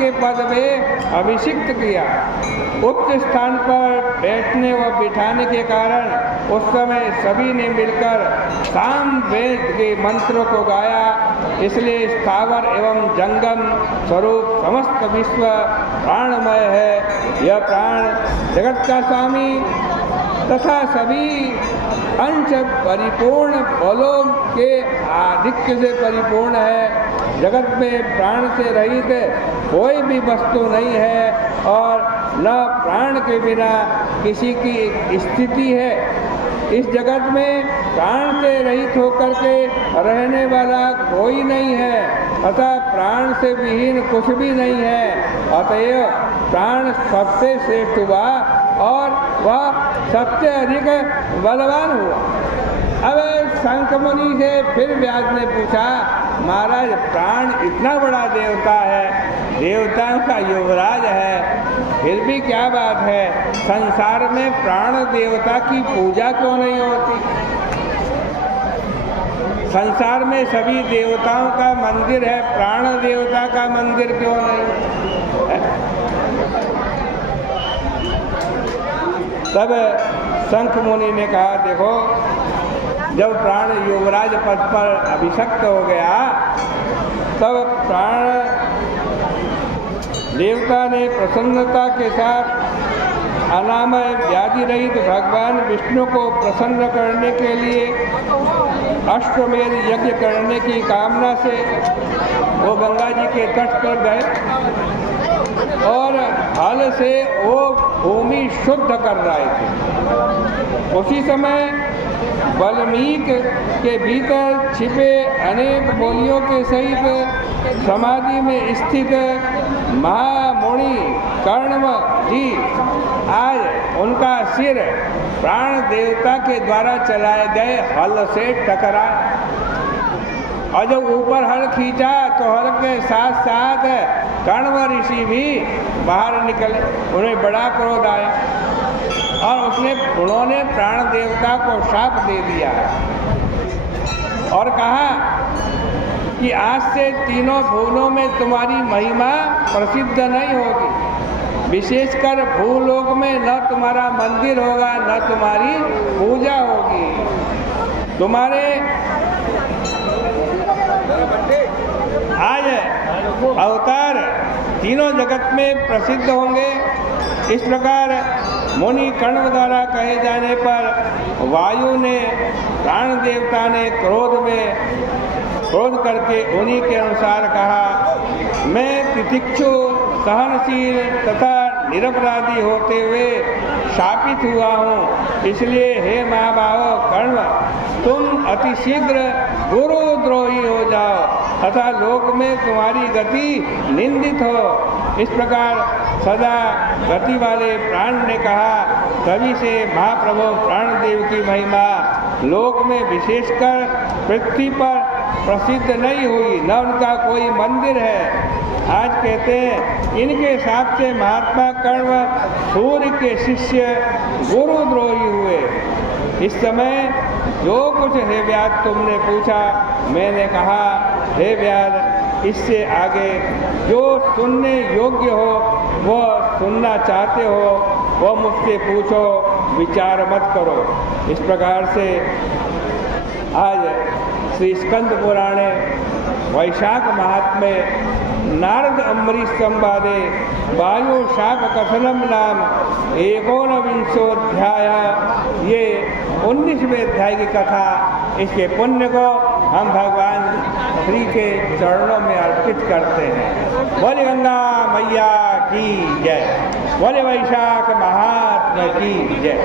के पद में अभिषिक्त किया। उच्च स्थान पर बैठने व बिठाने के कारण उस समय सभी ने मिलकर साम वेद के मंत्रों को गाया। इसलिए स्थावर एवं जंगम स्वरूप समस्त विश्व प्राणमय है। यह प्राण जगत का स्वामी तथा सभी अंश परिपूर्ण बलों के आधिक्य से परिपूर्ण है। जगत में प्राण से रहित कोई भी वस्तु नहीं है और न प्राण के बिना किसी की स्थिति है। इस जगत में प्राण से रहित होकर के रहने वाला कोई नहीं है, अतः प्राण से विहीन कुछ भी नहीं है। अतएव प्राण सबसे श्रेष्ठ हुआ और वह सबसे अधिक बलवान हुआ। अब शंख मुनि से फिर व्यास ने पूछा, महाराज प्राण इतना बड़ा देवता है, देवताओं का युवराज है, फिर भी क्या बात है, संसार में प्राण देवता की पूजा क्यों नहीं होती? संसार में सभी देवताओं का मंदिर है, प्राण देवता का मंदिर क्यों नहीं है? तब शंख मुनि ने कहा, देखो जब प्राण युवराज पद पर अभिषक्त हो गया तब प्राण देवता ने प्रसन्नता के साथ अनामय व्याधि रहित भगवान विष्णु को प्रसन्न करने के लिए अश्वमेध यज्ञ करने की कामना से वो गंगा जी के तट पर गए और हल से वो भूमि शुद्ध कर रहे थे। उसी समय वाल्मीक के भीतर छिपे अनेक बोलियों के सहित समाधि में स्थित महामुनि कर्णव जी आज उनका सिर प्राण देवता के द्वारा चलाए गए हल से टकरा और जब ऊपर हल खींचा तो हल के साथ साथ कर्णव ऋषि भी बाहर निकले। उन्हें बड़ा क्रोध आया और उन्होंने प्राण देवता को शाप दे दिया और कहा कि आज से तीनों भुवनों में तुम्हारी महिमा प्रसिद्ध नहीं होगी, विशेषकर भूलोक में न तुम्हारा मंदिर होगा न तुम्हारी पूजा होगी। तुम्हारे आज अवतार तीनों जगत में प्रसिद्ध होंगे। इस प्रकार मुनि कर्ण द्वारा कहे जाने पर वायु ने प्राण देवता ने क्रोध करके उन्हीं के अनुसार कहा, मैं तितिक्षु सहनशील तथा निरपराधी होते हुए शापित हुआ हूँ, इसलिए हे महाबाहो कर्ण तुम अति शीघ्र गुरुद्रोही हो जाओ तथा लोक में तुम्हारी गति निंदित हो। इस प्रकार सदा गति वाले प्राण ने कहा, तभी से महाप्रभु प्राणदेव की महिमा लोक में विशेषकर पृथ्वी पर प्रसिद्ध नहीं हुई, न उनका कोई मंदिर है। आज कहते हैं इनके हिसाब से महात्मा कर्ण सूर्य के शिष्य गुरुद्रोही हुए। इस समय जो कुछ हे व्यास तुमने पूछा मैंने कहा, हे व्यास इससे आगे जो सुनने योग्य हो वह सुनना चाहते हो वह मुझसे पूछो, विचार मत करो। इस प्रकार से आज श्री स्कंद पुराणे वैशाख महात्म्य नारद अम्बरीश संवादे वायु शाप कथनम नाम 19विंशोऽध्याय, ये 19वें अध्याय की कथा, इसके पुण्य को हम भगवान श्री के चरणों में अर्पित करते हैं। बोले गंगा मैया की जय, बोले वैशाख महात्म्य की जय।